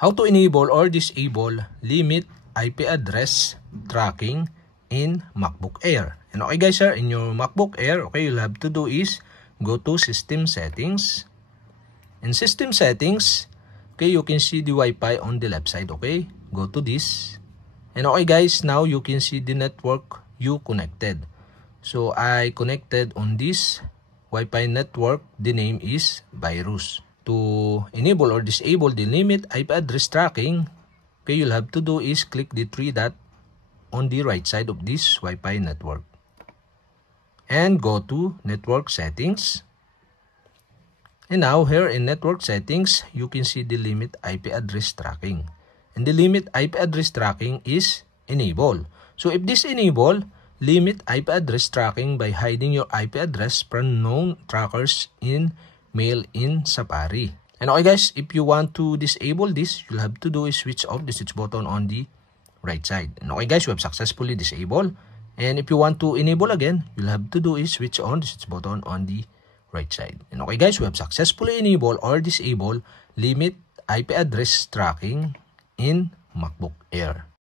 How to enable or disable limit IP address tracking in MacBook Air. And okay guys, sir, in your MacBook Air, okay, you'll have to do is go to System Settings. In System Settings, okay, you can see the Wi-Fi on the left side, okay? Go to this. And okay guys, now you can see the network you connected. So I connected on this Wi-Fi network. The name is Virus. To enable or disable the limit IP address tracking, okay, you'll have to do is click the three dot on the right side of this Wi-Fi network. And go to Network Settings. And now here in Network Settings, you can see the limit IP address tracking. And the limit IP address tracking is enable. So if this enable, limit IP address tracking by hiding your IP address from known trackers in Mail in Safari. And okay guys, if you want to disable this, you'll have to do is switch off the switch button on the right side. And okay guys, we have successfully disabled. And if you want to enable again, you'll have to do is switch on the switch button on the right side. And okay guys, we have successfully enabled or disabled limit IP address tracking in MacBook Air.